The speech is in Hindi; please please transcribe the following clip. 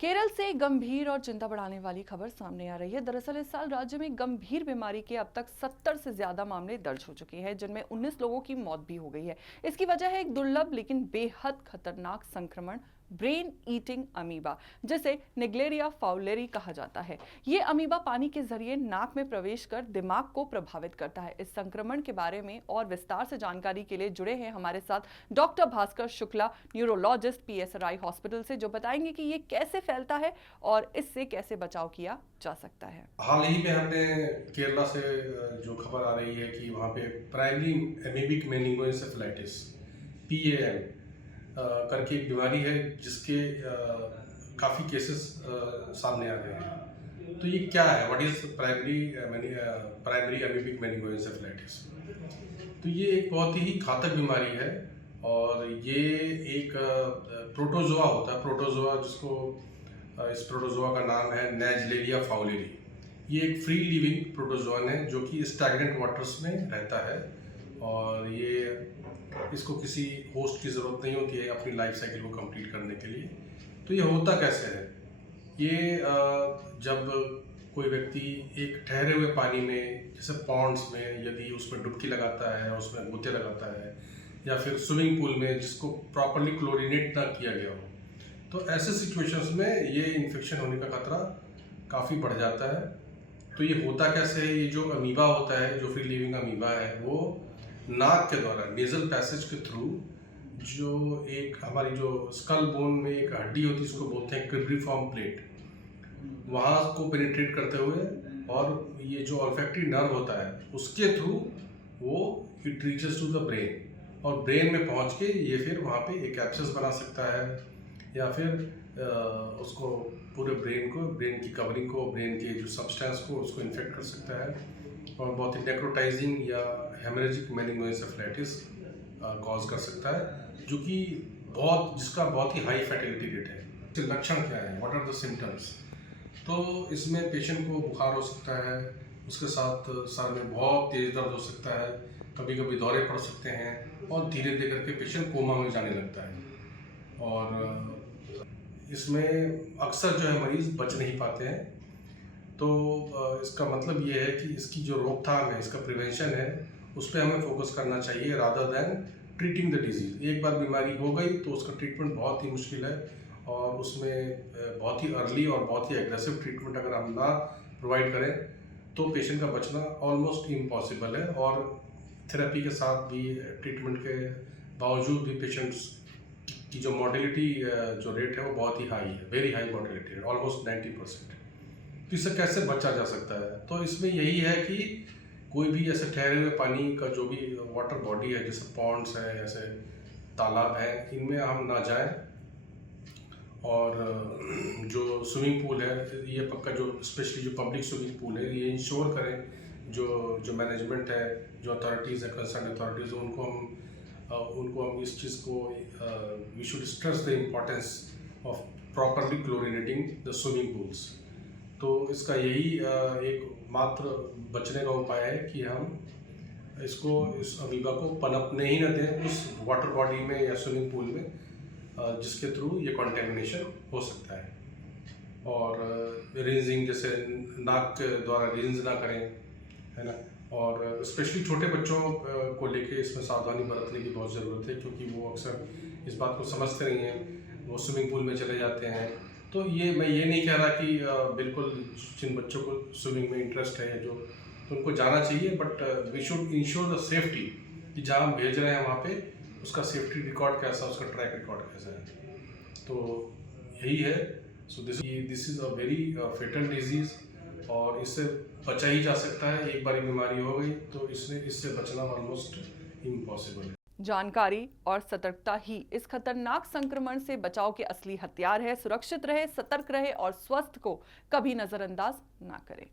केरल से गंभीर और चिंता बढ़ाने वाली खबर सामने आ रही है। दरअसल इस साल राज्य में गंभीर बीमारी के अब तक 70 से ज्यादा मामले दर्ज हो चुके हैं, जिनमें 19 लोगों की मौत भी हो गई है। इसकी वजह है एक दुर्लभ लेकिन बेहद खतरनाक संक्रमण, ब्रेन ईटिंग अमीबा, जिसे निग्लेरिया फाउलेरी कहा जाता है। ये अमीबा पानी के जरिए नाक में प्रवेश कर दिमाग को प्रभावित करता है। इस संक्रमण के बारे में और विस्तार से जानकारी के लिए जुड़े हैं हमारे साथ doctor Bhaskar Shukla, neurologist, PSRI hospital से, जो बताएंगे कि ये कैसे फैलता है और इससे कैसे बचाव किया जा सकता है। हाल ही में हमने केरला से जो खबर आ रही है कि वहाँ पे प्राइमरी एमीबिक मेनिंगोएन्सेफेलाइटिस PAM करके एक बीमारी है, जिसके काफ़ी केसेस सामने आ गए हैं। तो ये क्या है, व्हाट इज़ प्राइमरी एमीबिक मेनिंगोएन्सेफेलाइटिस? तो ये एक बहुत ही घातक बीमारी है और ये एक प्रोटोजोआ होता है। प्रोटोजोआ जिसको इस प्रोटोजोआ का नाम है नेग्लेरिया फाउलेरी। ये एक फ्री लिविंग प्रोटोजोअन है जो कि स्टैग्नेंट वाटर्स में रहता है और इसको किसी होस्ट की ज़रूरत नहीं होती है अपनी लाइफ साइकिल को कंप्लीट करने के लिए। तो ये होता कैसे है? ये जब कोई व्यक्ति एक ठहरे हुए पानी में, जैसे पॉन्ड्स में, यदि उसमें डुबकी लगाता है, उसमें गोते लगाता है, या फिर स्विमिंग पूल में जिसको प्रॉपरली क्लोरीनेट ना किया गया हो, तो ऐसे सिचुएशंस में ये इन्फेक्शन होने का खतरा काफ़ी बढ़ जाता है। तो ये होता कैसे है? ये जो अमीबा होता है, जो फ्री लिविंग अमीबा है, वो नाक के द्वारा नेजल पैसेज के थ्रू, जो एक हमारी जो स्कल बोन में एक हड्डी होती है, इसको बोलते हैं क्रिब्रिफॉर्म प्लेट, वहाँ को पेनिट्रेट करते हुए, और ये जो ऑल्फैक्टरी नर्व होता है उसके थ्रू वो it reaches to the brain, और ब्रेन में पहुँच के ये फिर वहाँ पे एक एब्सेस बना सकता है, या फिर उसको पूरे ब्रेन की कवरिंग को, ब्रेन के जो सब्सटेंस को, उसको इन्फेक्ट कर सकता है, और बहुत ही नेक्रोटाइजिंग या हेमरेजिक मेनिंगोएन्सेफेलाइटिस कॉज कर सकता है, जिसका बहुत ही हाई फैटिलिटी रेट है। इसके लक्षण क्या है? What are the symptoms? तो इसमें पेशेंट को बुखार हो सकता है, उसके साथ सर में बहुत तेज दर्द हो सकता है, कभी कभी दौरे पड़ सकते हैं, और धीरे धीरे करके पेशेंट कोमा में जाने लगता है। और इसमें अक्सर जो है मरीज़ बच नहीं पाते हैं। तो इसका मतलब ये है कि इसकी जो रोकथाम है, इसका प्रिवेंशन है, उस पर हमें फोकस करना चाहिए rather than treating the disease. एक बार बीमारी हो गई तो उसका ट्रीटमेंट बहुत ही मुश्किल है, और उसमें बहुत ही अर्ली और बहुत ही एग्रेसिव ट्रीटमेंट अगर हम ना प्रोवाइड करें तो पेशेंट का बचना ऑलमोस्ट इम्पॉसिबल है। और थेरेपी के साथ भी, ट्रीटमेंट के बावजूद भी पेशेंट्स की जो मोर्टेलिटी जो रेट है वो बहुत ही हाई है, very high mortality rate, almost 90%। तो इससे कैसे बचा जा सकता है? तो इसमें यही है कि कोई भी ऐसे ठहरे हुए पानी का जो भी वाटर बॉडी है, जैसे पॉन्ड्स है, ऐसे तालाब है, इनमें हम ना जाएं। और जो स्विमिंग पूल है, ये पक्का, जो स्पेशली जो पब्लिक स्विमिंग पूल है, ये इंश्योर करें, जो मैनेजमेंट है, जो अथॉरिटीज़ है, कंसर्न अथॉरिटीज़, उनको हम इस चीज़ को, we should stress the importance of properly chlorinating the swimming pools. तो इसका यही एक मात्र बचने का उपाय है कि हम इस अमीबा को पनपने ही न दें उस वाटर बॉडी में या स्विमिंग पूल में, जिसके थ्रू ये कॉन्टेमिनेशन हो सकता है। और रिंजिंग, जैसे नाक के द्वारा रिंज ना करें, है ना। और स्पेशली छोटे बच्चों को लेके इसमें सावधानी बरतने की बहुत ज़रूरत है, क्योंकि वो अक्सर इस बात को समझते नहीं हैं, वो स्विमिंग पूल में चले जाते हैं। तो मैं ये नहीं कह रहा कि बिल्कुल जिन बच्चों को स्विमिंग में इंटरेस्ट है तो उनको जाना चाहिए, but we should ensure the safety, कि जहाँ हम भेज रहे हैं वहाँ पे उसका सेफ्टी रिकॉर्ड कैसा, उसका ट्रैक रिकॉर्ड कैसा है। तो यही है। So this is a very fatal disease, और इससे बचा ही जा सकता है। एक बार बीमारी हो गई तो इससे बचना ऑलमोस्ट इम्पॉसिबल है। जानकारी और सतर्कता ही इस खतरनाक संक्रमण से बचाव के असली हथियार है। सुरक्षित रहे, सतर्क रहे और स्वस्थ को कभी नजरअंदाज ना करें।